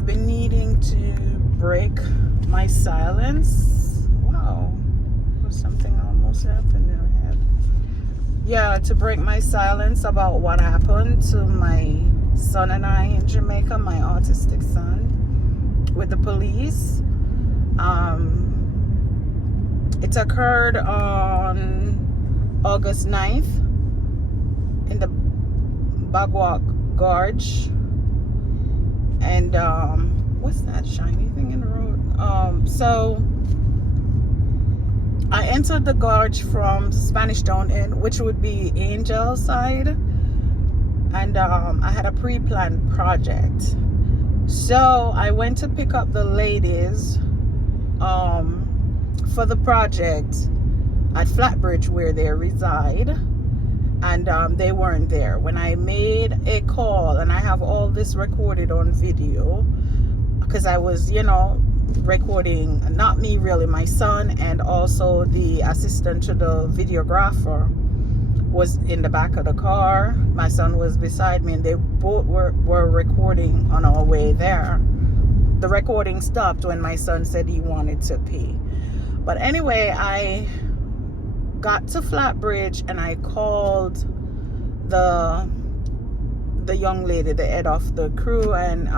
I've been needing to break my silence. Wow, something almost happened in my head. Yeah, to break my silence about what happened to my son and I in Jamaica, my autistic son, with the police. It occurred on August 9th in the Bogwalk Gorge. And what's that shiny thing in the road? So I entered the gorge from Spanish Down End, which would be Angel side, and I had a pre-planned project. So I went to pick up the ladies for the project at Flatbridge where they reside, and they weren't there. When I made a call, and I have all this recorded on video, because I was, recording, not me really, my son, and also the assistant to the videographer was in the back of the car. My son was beside me, and they both were recording on our way there. The recording stopped when my son said he wanted to pee. But anyway, I got to Flatbridge and I called the young lady, the head of the crew, and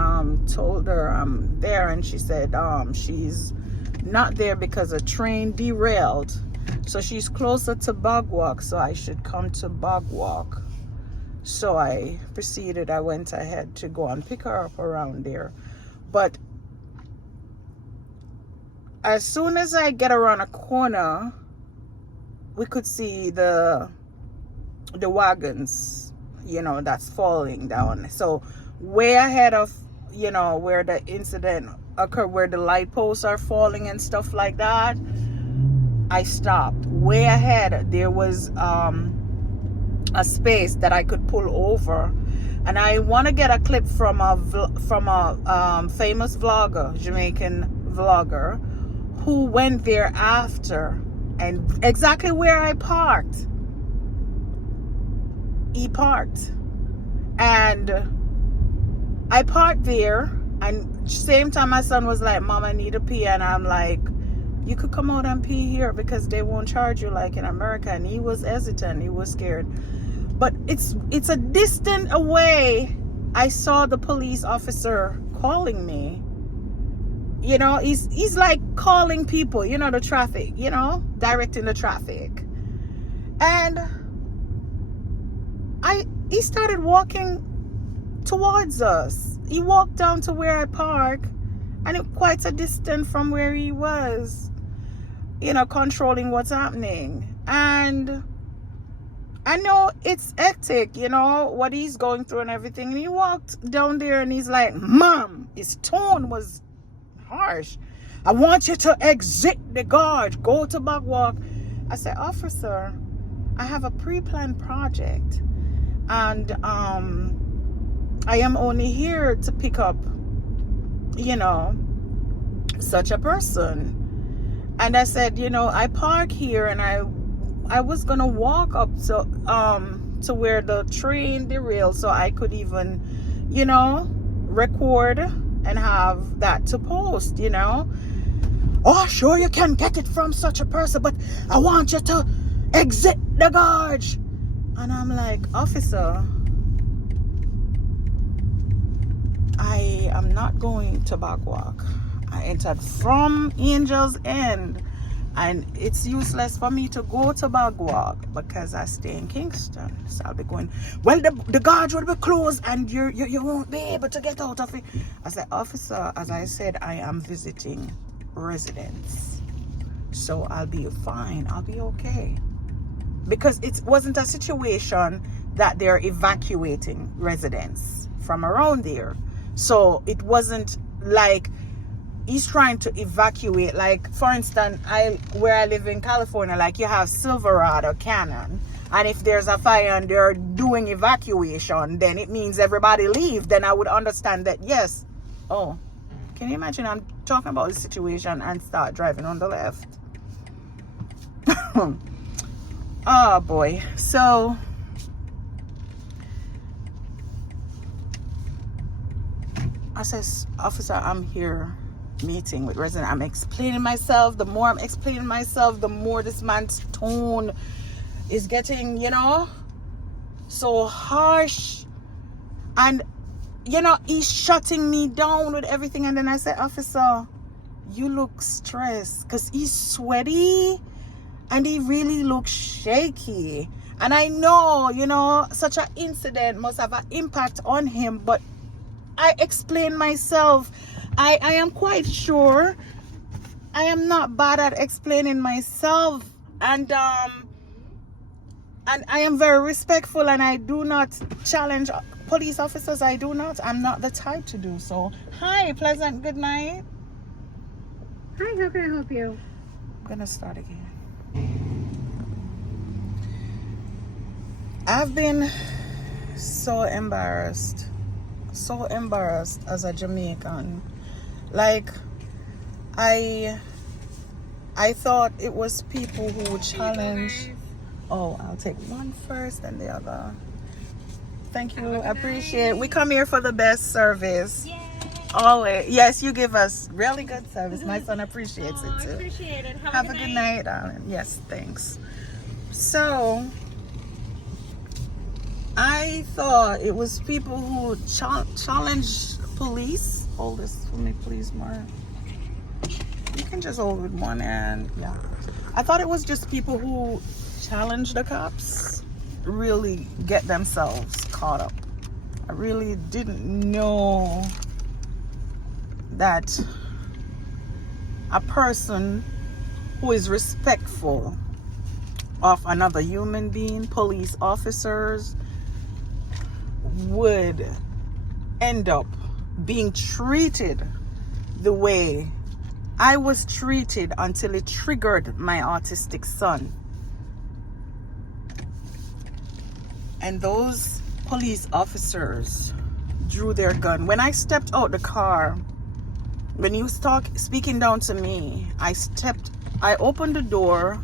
told her I'm there, and she said she's not there because a train derailed, so she's closer to Bogwalk, so I should come to Bogwalk. So I went ahead to go and pick her up around there. But as soon as I get around a corner, we could see the wagons, that's falling down. So way ahead of, where the incident occurred, where the light posts are falling and stuff like that, I stopped. Way ahead, there was a space that I could pull over. And I want to get a clip from a famous vlogger, Jamaican vlogger, who went there after, and exactly where I parked. He parked, and I parked there, and same time my son was like, "Mom, I need to pee," and I'm like, "You could come out and pee here because they won't charge you like in America." And he was hesitant, he was scared, but it's a distance away. I saw the police officer calling me. He's like calling people, the traffic, directing the traffic. And he started walking towards us. He walked down to where I park, and it quite a distance from where he was, controlling what's happening. And I know it's hectic, what he's going through and everything. And he walked down there and he's like, "Mom," his tone was harsh, "I want you to exit the gorge, go to Bogwalk." I said, "Officer, I have a pre-planned project, and I am only here to pick up, such a person." And I said, I park here, and I was gonna walk up to where the train derailed, so I could even, record and have that to post, "Oh, sure, you can get it from such a person, but I want you to exit the gorge." And I'm like, "Officer, I am not going to Bogwalk. I entered from Angel's End, and it's useless for me to go to Bogwalk because I stay in Kingston. So I'll be going, well, the gorge will be closed and you won't be able to get out of it." I said, "Officer, as I said, I am visiting residents, so I'll be fine. I'll be okay." Because it wasn't a situation that they're evacuating residents from around there. So it wasn't like he's trying to evacuate, like, for instance, where I live in California, like, you have Silverado Canyon, and if there's a fire and they're doing evacuation, then it means everybody leave. Then I would understand that, yes. Oh, can you imagine I'm talking about the situation and start driving on the left? Oh boy. So I says, officer, I'm here meeting with resident. I'm explaining myself. The more I'm explaining myself, the more this man's tone is getting, so harsh. And, he's shutting me down with everything. And then I said, officer, you look stressed, because he's sweaty and he really looks shaky. And I know, such an incident must have an impact on him, but I explain myself. I am quite sure I am not bad at explaining myself, and I am very respectful, and I do not challenge police officers. I'm not the type to do so. Hi, pleasant good night. Hi, how can I help you? I'm gonna start again. I've been so embarrassed as a Jamaican. Like, I thought it was people who would challenge. Oh, I'll take one first and the other. Thank you. I appreciate it. We come here for the best service. Yay. Always. Yes, you give us really good service. My son appreciates it too. I appreciate it. Have a good night, darling. Yes, thanks. So, I thought it was people who challenge police. Hold this for me, please, Mark. You can just hold with one hand. Yeah. I thought it was just people who challenge the cops, really get themselves caught up. I really didn't know that a person who is respectful of another human being, police officers, would end up being treated the way I was treated until it triggered my autistic son. And those police officers drew their gun. When I stepped out the car, when he was speaking down to me, I opened the door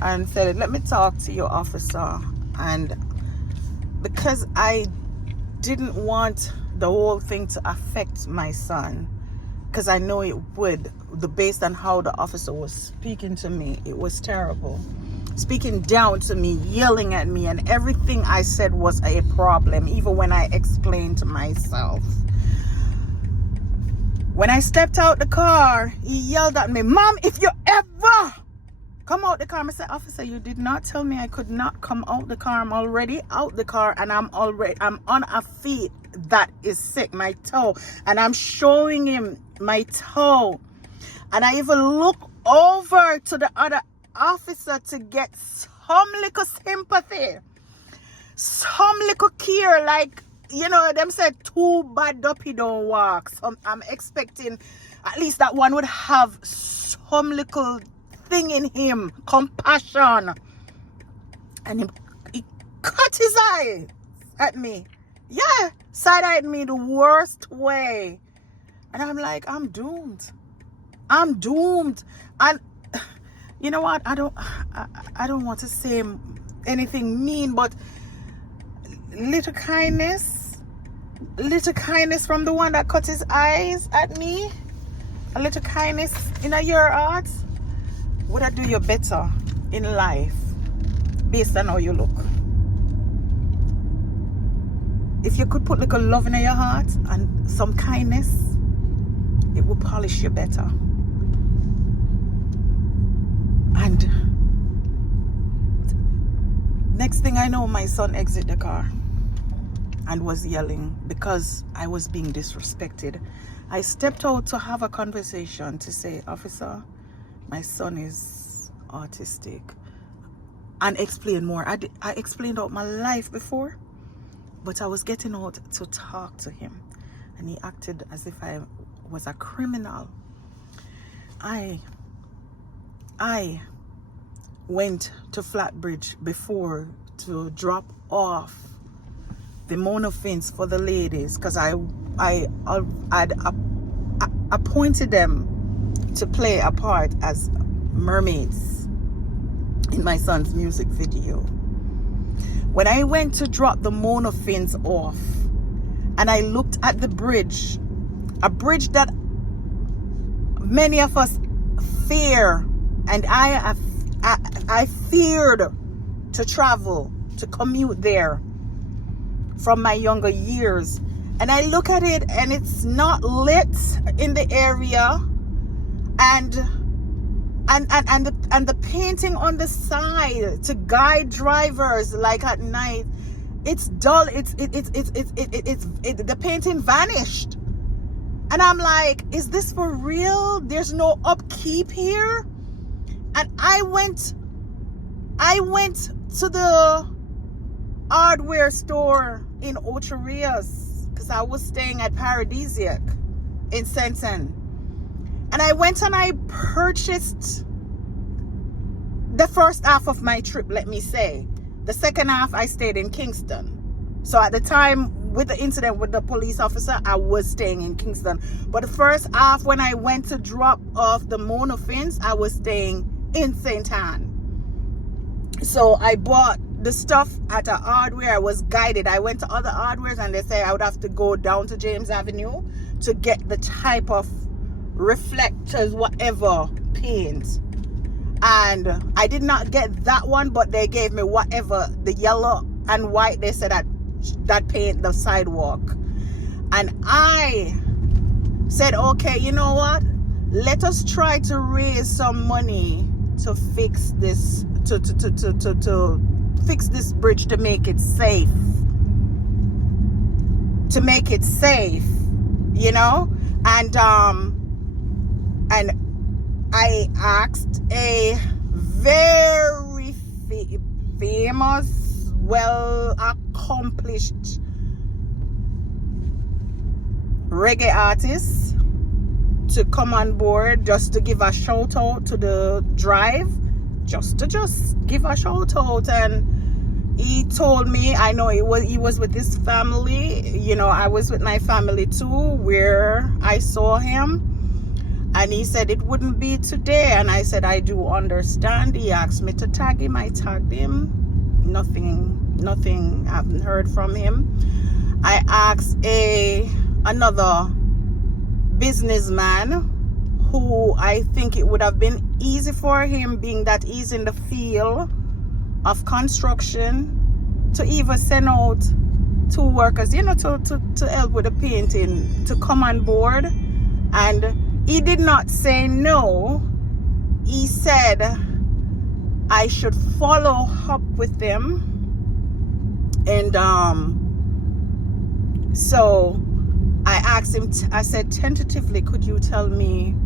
and said, let me talk to you, officer. And because I didn't want the whole thing to affect my son, because I know it would, based on how the officer was speaking to me, it was terrible. Speaking down to me, yelling at me, and everything I said was a problem, even when I explained to myself. When I stepped out the car, he yelled at me, Mom, if you ever come out the car. I said, officer, you did not tell me I could not come out the car. I'm already out the car, and I'm on a feet that is sick, my toe, and I'm showing him my toe. And I even look over to the other officer to get some little sympathy, some little care, like, them said too bad dopey don't walk. So I'm expecting at least that one would have some little thing in him, compassion. And he cut his eye at me. Yeah, side-eyed me the worst way. And I'm like, I'm doomed. And you know what? I don't want to say anything mean, but little kindness from the one that cut his eyes at me, a little kindness in your heart would I do you better in life based on how you look. If you could put little love in your heart and some kindness, it would polish you better. And next thing I know, my son exited the car and was yelling because I was being disrespected. I stepped out to have a conversation to say, officer, my son is autistic, and explain more. I explained out my life before, but I was getting out to talk to him, and he acted as if I was a criminal. I went to Flatbridge before to drop off the monofins for the ladies, because I'd appointed them to play a part as mermaids in my son's music video. When I went to drop the monofins off and I looked at the bridge, a bridge that many of us fear, and I feared to travel, to commute there from my younger years. And I look at it and it's not lit in the area, and the painting on the side to guide drivers like at night, it's dull. The painting vanished. And I'm like, is this for real? There's no upkeep here. And I went to the hardware store in Ocho Rios because I was staying at Paradisiac in Senton. And I went and I purchased the first half of my trip, let me say. The second half, I stayed in Kingston. So at the time, with the incident with the police officer, I was staying in Kingston. But the first half, when I went to drop off the monofins, I was staying in St. Anne. So I bought the stuff at a hardware. I was guided. I went to other hardwares and they said I would have to go down to James Avenue to get the type of reflectors, whatever paint. And I did not get that one, but they gave me whatever, the yellow and white. They said that paint the sidewalk. And I said, okay, you know what? Let us try to raise some money to fix this, to fix this bridge, to make it safe. To make it safe, you know? And I asked a very famous, well accomplished reggae artist to come on board, just to give a shout out to the drive, just give a shout out. And he told me, I know he was with his family, you know, I was with my family too, where I saw him. And he said it wouldn't be today. And I said, I do understand. He asked me to tag him. I tagged him. Nothing. I haven't heard from him. I asked another businessman who I think it would have been easy for him, being that he's in the field of construction, to even send out 2 workers, you know, to help with the painting, to come on board. And he did not say no. He said I should follow up with them. And so I asked him, I said, tentatively, could you tell me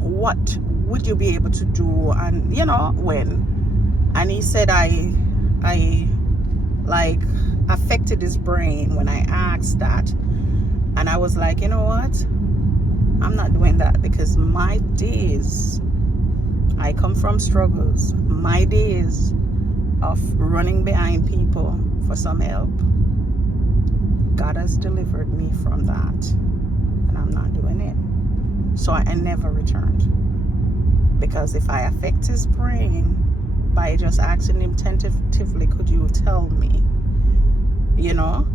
what would you be able to do, and you know, when? And he said I like affected his brain when I asked that. And I was like, you know what? I'm not doing that, because my days, I come from struggles. My days of running behind people for some help, God has delivered me from that, and I'm not doing it. So I never returned, because if I affect his brain by just asking him tentatively, could you tell me, you know,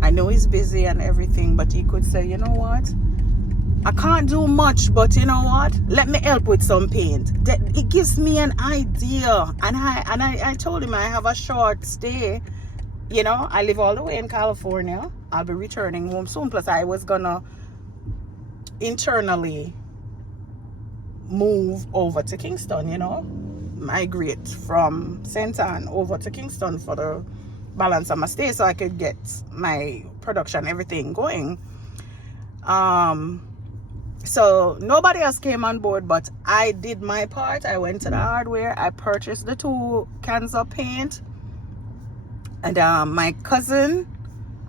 I know he's busy and everything, but he could say, you know what, I can't do much, but you know what? Let me help with some paint. It gives me an idea. And I told him I have a short stay. You know, I live all the way in California. I'll be returning home soon. Plus, I was gonna internally move over to Kingston, you know. Migrate from St. Anne over to Kingston for the balance of my stay, so I could get my production, everything going. So nobody else came on board, but I did my part. I went to the hardware. I purchased the 2 cans of paint. And my cousin,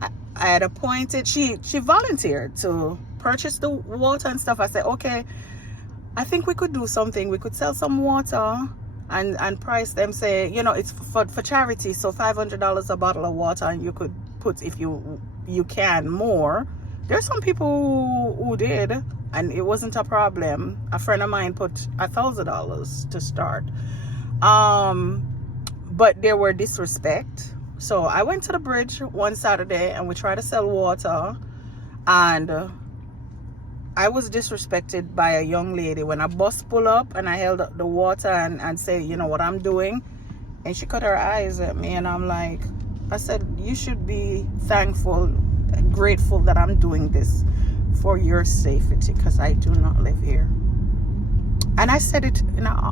I had appointed, she volunteered to purchase the water and stuff. I said, okay, I think we could do something. We could sell some water and price them, say, you know, it's for charity. So $500 a bottle of water, and you could put, if you can, more. There's some people who did, and it wasn't a problem. A friend of mine put $1,000 to start. But there were disrespect. So I went to the bridge one Saturday and we tried to sell water, and I was disrespected by a young lady when a bus pull up and I held up the water and say, you know what I'm doing, and she cut her eyes at me, and I'm like, I said, you should be thankful, grateful that I'm doing this for your safety, because I do not live here. And I said it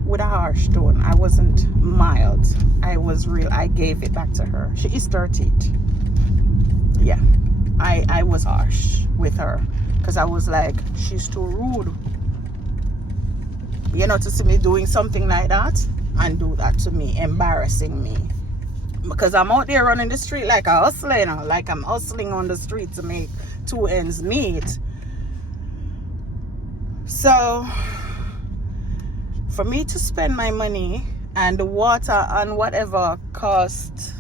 with a harsh tone. I wasn't mild. I was real. I gave it back to her. She is 13. Yeah, I was harsh with her, because I was like, she's too rude, you know, to see me doing something like that and do that to me, embarrassing me, because I'm out there running the street like a hustler, you know, like I'm hustling on the street to make 2 ends meet. So for me to spend my money and the water and whatever cost,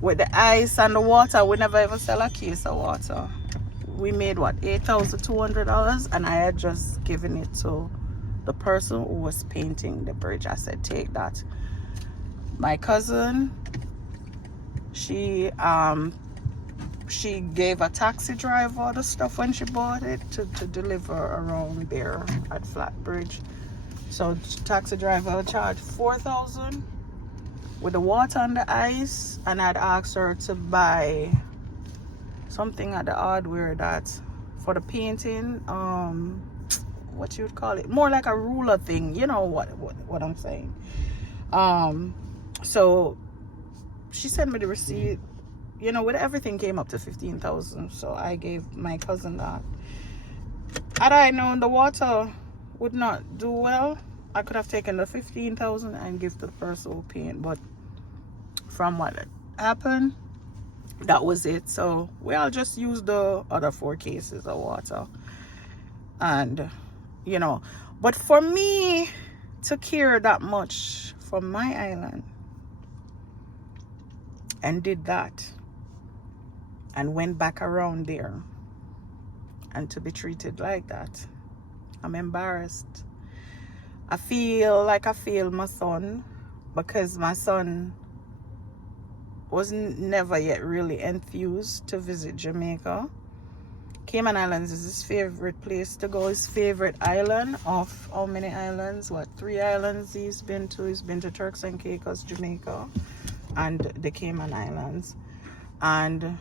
with the ice and the water, we never ever sell a case of water. We made what, $8,200, and I had just given it to the person who was painting the bridge. I said, take that. My cousin, she gave a taxi driver the stuff when she bought it to deliver around there at Flatbridge. So taxi driver charged $4,000 with the water and the ice, and I'd asked her to buy something at the hardware that for the painting, what you would call it, more like a ruler thing, you know what I'm saying. So she sent me the receipt, you know, with everything came up to $15,000. So I gave my cousin that. Had I known the water would not do well, I could have taken the $15,000 and give to the person who paint. But from what happened, that was it. So we all just used the other 4 cases of water. And you know, but for me to care that much for my island, and did that and went back around there, and to be treated like that, I'm embarrassed. I feel like I failed my son, because my son was never yet really enthused to visit Jamaica. Cayman Islands is his favorite place to go, his favorite island of how many islands? What, 3 islands he's been to? He's been to Turks and Caicos, Jamaica, and the Cayman Islands. And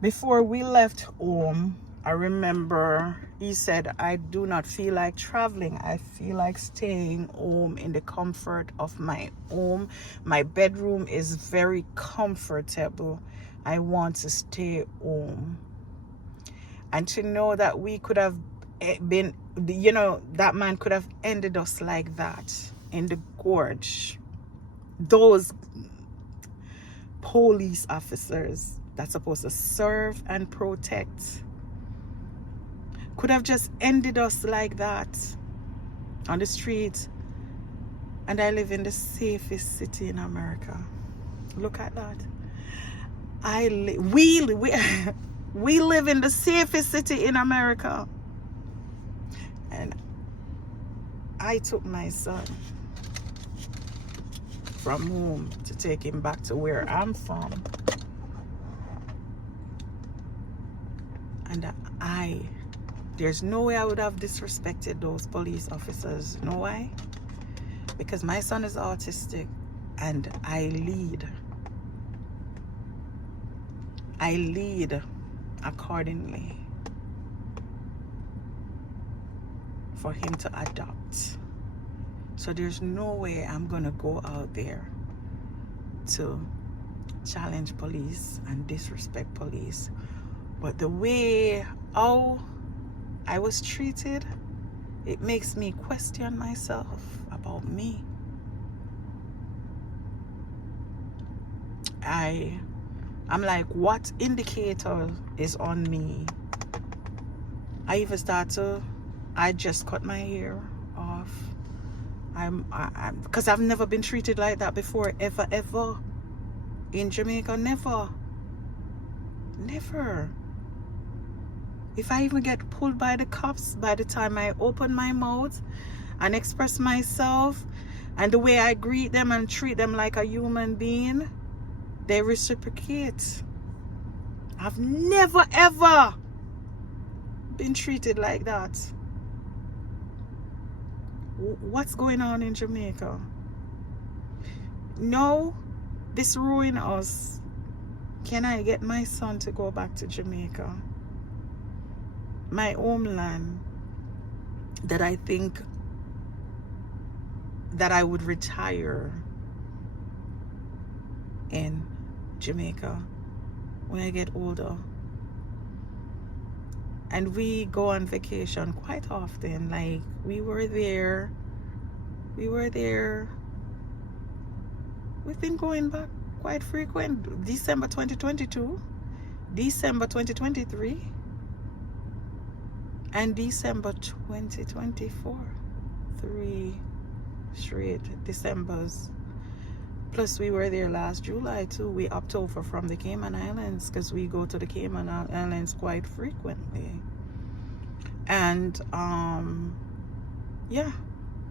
before we left home, I remember he said, I do not feel like traveling. I feel like staying home in the comfort of my home. My bedroom is very comfortable. I want to stay home. And to know that we could have been, you know, that man could have ended us like that in the gorge. Those police officers that's supposed to serve and protect could have just ended us like that on the street. And I live in the safest city in America. Look at that. We live in the safest city in America. And I took my son from home to take him back to where I'm from. And there's no way I would have disrespected those police officers. You know why? Because my son is autistic, and I lead accordingly for him to adopt. So there's no way I'm gonna go out there to challenge police and disrespect police. But the way how I was treated, it makes me question myself about me. I'm like, what indicator is on me? I even I just cut my hair off. Because I've never been treated like that before, ever in Jamaica. Never. If I even get pulled by the cops, by the time I open my mouth and express myself, and the way I greet them and treat them like a human being, they reciprocate. I've never ever been treated like that. What's going on in Jamaica? No, this ruined us. Can I get my son to go back to Jamaica? My homeland, that I think that I would retire in Jamaica when I get older. And we go on vacation quite often. Like, we were there. We've been going back quite frequent. December 2022, December 2023, and December 2024. 3 straight Decembers. Plus, we were there last July too. We opted over from the Cayman Islands because we go to the Cayman Islands quite frequently. And yeah,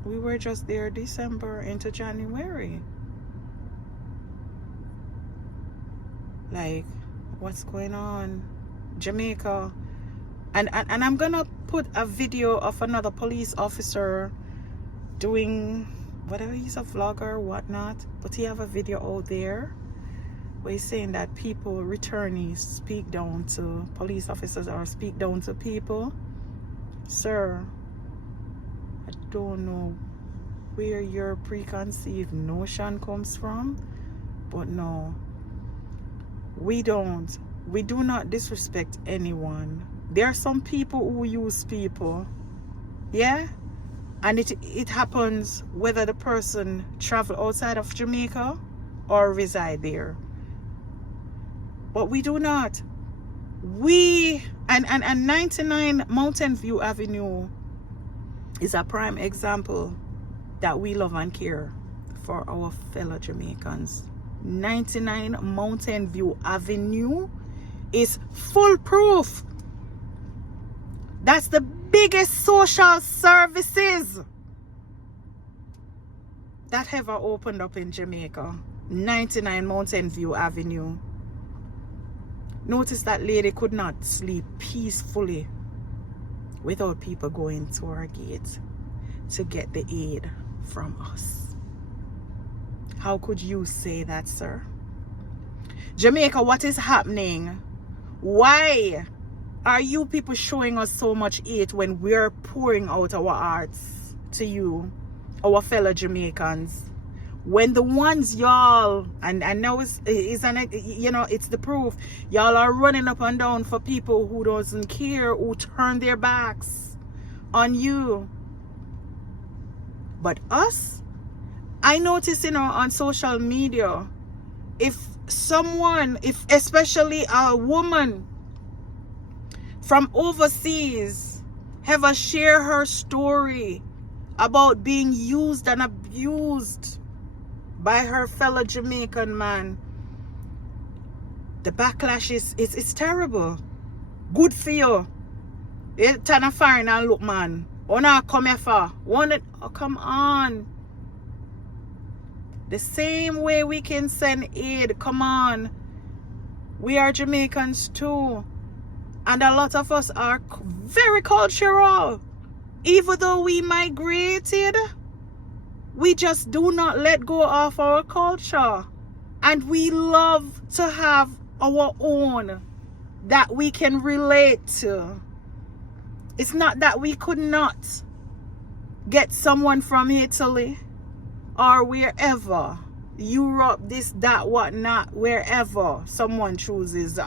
we were just there December into January. Like, what's going on? Jamaica. And I'm gonna put a video of another police officer doing whatever, he's a vlogger or whatnot, but he have a video out there where he's saying that people, returnees, speak down to police officers or speak down to people. Sir, I don't know where your preconceived notion comes from, but no, we do not disrespect anyone. There are some people who use people, yeah, and it happens whether the person travel outside of Jamaica or reside there. But we do not. And 99 Mountain View Avenue is a prime example that we love and care for our fellow Jamaicans. 99 Mountain View Avenue is foolproof. That's the biggest social services that ever opened up in Jamaica. 99 Mountain View Avenue. Notice that lady could not sleep peacefully without people going to her gate to get the aid from us. How could you say that, sir? Jamaica, what is happening? Why are you people showing us so much hate when we're pouring out our hearts to you, our fellow Jamaicans? When the ones y'all, and I know it's the proof, y'all are running up and down for people who doesn't care, who turn their backs on you. But us, I notice, on social media, if especially a woman from overseas ever share her story about being used and abused by her fellow Jamaican man, the backlash is terrible. Good for you. You turn a foreign and look, man. Wanna come here for? Oh, come on. The same way we can send aid, come on. We are Jamaicans too. And a lot of us are very cultural. Even though we migrated, we just do not let go of our culture. And we love to have our own that we can relate to. It's not that we could not get someone from Italy or wherever, Europe, this, that, whatnot, wherever someone chooses,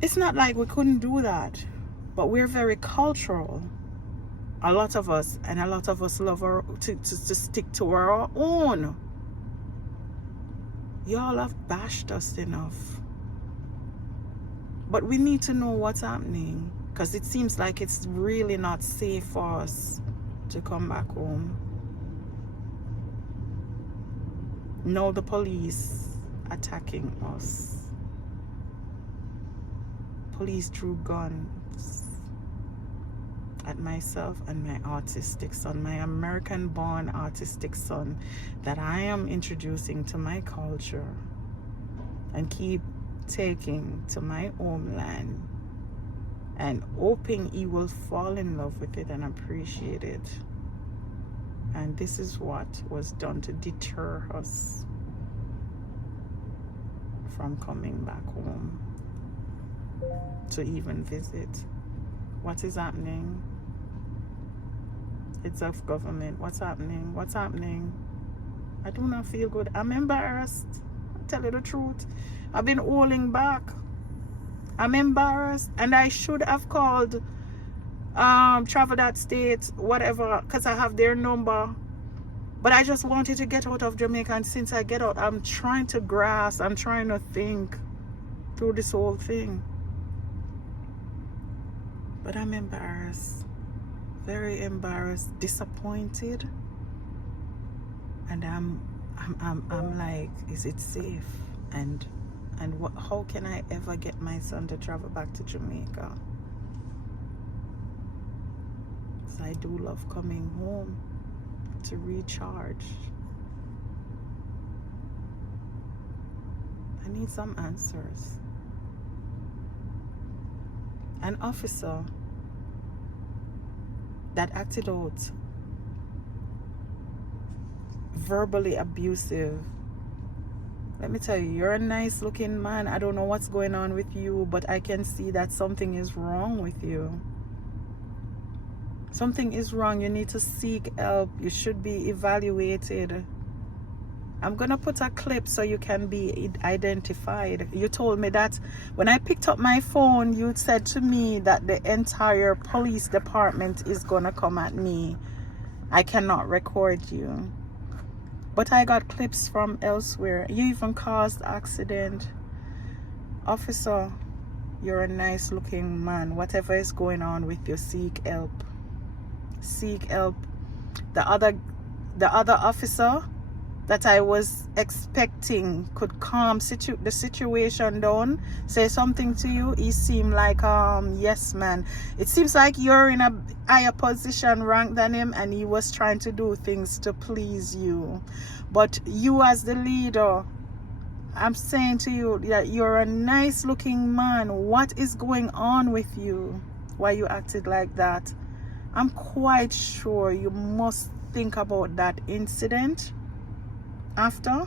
It's not like we couldn't do that. But we're very cultural. A lot of us love to stick to our own. Y'all have bashed us enough. But we need to know what's happening, because it seems like it's really not safe for us to come back home. Now the police attacking us. Police drew guns at myself and my autistic son, my American-born autistic son that I am introducing to my culture and keep taking to my homeland. and hoping he will fall in love with it and appreciate it. And this is what was done to deter us from coming back home to even visit. What is happening? It's of government. What's happening? What's happening? I do not feel good. I'm embarrassed. I'll tell you the truth. I've been holding back. I'm embarrassed, and I should have called Travel That State, whatever, because I have their number. But I just wanted to get out of Jamaica, and since I get out, I'm trying to grasp, I'm trying to think through this whole thing. But I'm embarrassed, very embarrassed, disappointed, and I'm like, is it safe? And what, how can I ever get my son to travel back to Jamaica? So I do love coming home to recharge. I need some answers. An officer that acted out verbally abusive. Let me tell you, you're a nice looking man. I don't know what's going on with you, but I can see that something is wrong with you. Something is wrong. You need to seek help. You should be evaluated. I'm gonna put a clip so you can be identified. You told me that when I picked up my phone, you said to me that the entire police department is gonna come at me. I cannot record you. But I got clips from elsewhere. You even caused accident. Officer, you're a nice looking man. Whatever is going on with you, seek help. Seek help. The other officer that I was expecting could calm the situation down, say something to you. He seemed like yes man. It seems like you're in a higher position rank than him, and he was trying to do things to please you. But you as the leader, I'm saying to you that you're a nice looking man. What is going on with you? Why you acted like that? I'm quite sure you must think about that incident after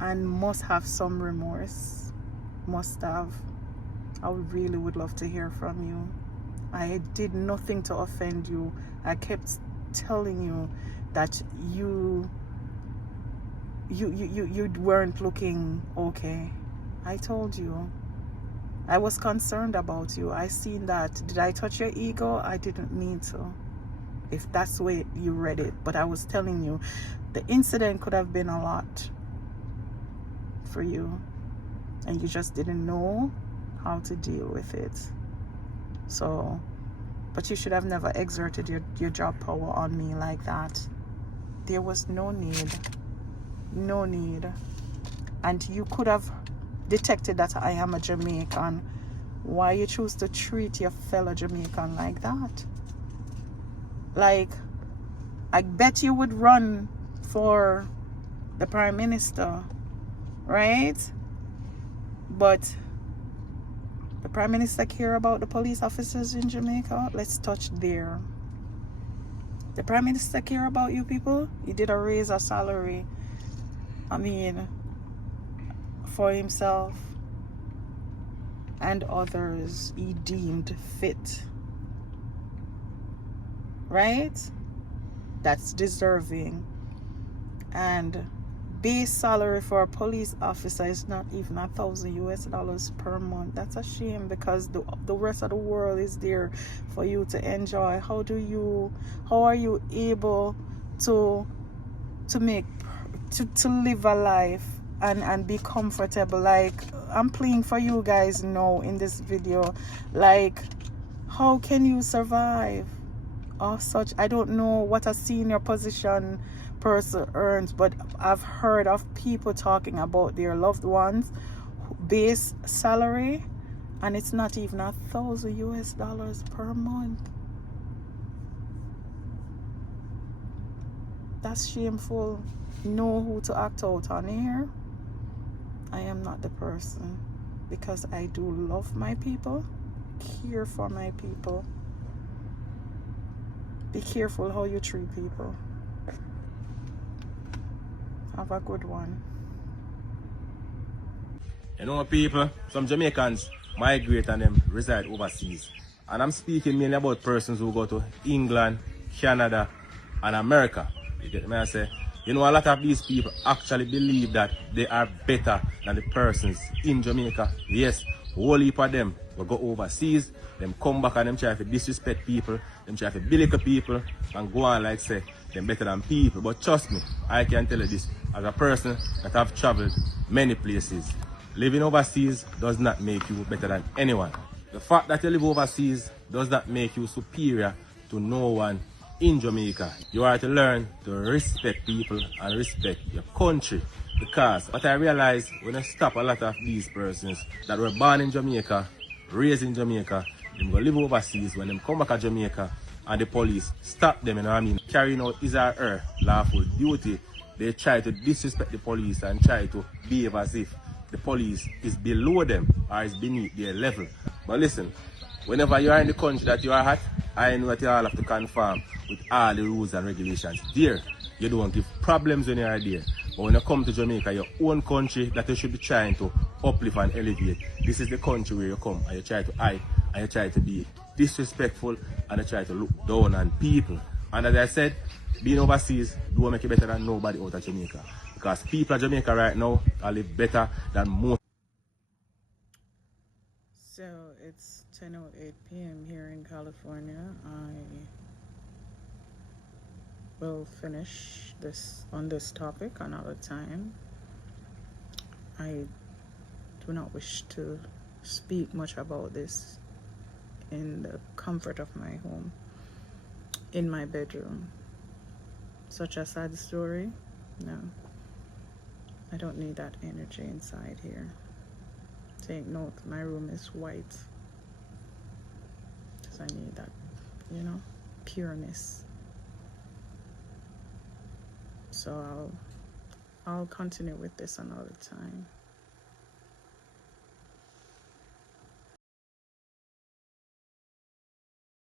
and must have some remorse. Must have. I really would love to hear from you. I did nothing to offend you. I kept telling you that you weren't looking okay. I told you. I was concerned about you. I seen that. Did I touch your ego? I didn't mean to. If that's the way you read it. But I was telling you, the incident could have been a lot for you. And you just didn't know how to deal with it. So, but you should have never exerted your job power on me like that. There was no need. No need. And you could have detected that I am a Jamaican. Why you choose to treat your fellow Jamaican like that? Like, I bet you would run for the Prime Minister, right? But the Prime Minister care about the police officers in Jamaica? Let's touch there. The Prime Minister care about you people? He did a raise a salary, I mean, for himself and others he deemed fit, right? That's deserving. And base salary for a police officer is not even $1,000 per month. That's a shame, because the rest of the world is there for you to enjoy. How are you able to live a life and be comfortable? Like, I'm pleading for you guys now in this video. Like, how can you survive or such? I don't know what a senior position person earns, but I've heard of people talking about their loved ones base salary, and it's not even $1,000 per month. That's shameful. Know who to act out on here. I am not the person, because I do love my people. care for my people. Be careful how you treat people. Have a good one. You know, people, some Jamaicans migrate and them reside overseas. And I'm speaking mainly about persons who go to England, Canada, and America. You get me? I say, you know, a lot of these people actually believe that they are better than the persons in Jamaica. Yes, whole heap of them will go overseas, them come back and them try to disrespect people, them try to belittle people, and go on like say, them better than people. But trust me, I can tell you this, as a person that have traveled many places, living overseas does not make you better than anyone. The fact that you live overseas does not make you superior to no one in Jamaica. You are to learn to respect people and respect your country. Because what I realize when I stop a lot of these persons that were born in Jamaica, raised in Jamaica, them go live overseas, when them come back to Jamaica and the police stop them, you know what I mean, carrying out his or her lawful duty, they try to disrespect the police and try to behave as if the police is below them or is beneath their level. But listen, whenever you are in the country that you are at, I know that you all have to conform with all the rules and regulations. There, you don't give problems when you are there. But when you come to Jamaica, your own country that you should be trying to uplift and elevate, this is the country where you come and you try to hide and you try to be disrespectful and you try to look down on people. And as I said, being overseas don't make you better than nobody out of Jamaica. Because people in Jamaica right now are live better than most. So it's 10:08 p.m. here in California. I will finish this on this topic another time. I do not wish to speak much about this in the comfort of my home, in my bedroom. Such a sad story. No, I don't need that energy inside here. Take note, my room is white because I need that, you know, pureness. So I'll continue with this another time.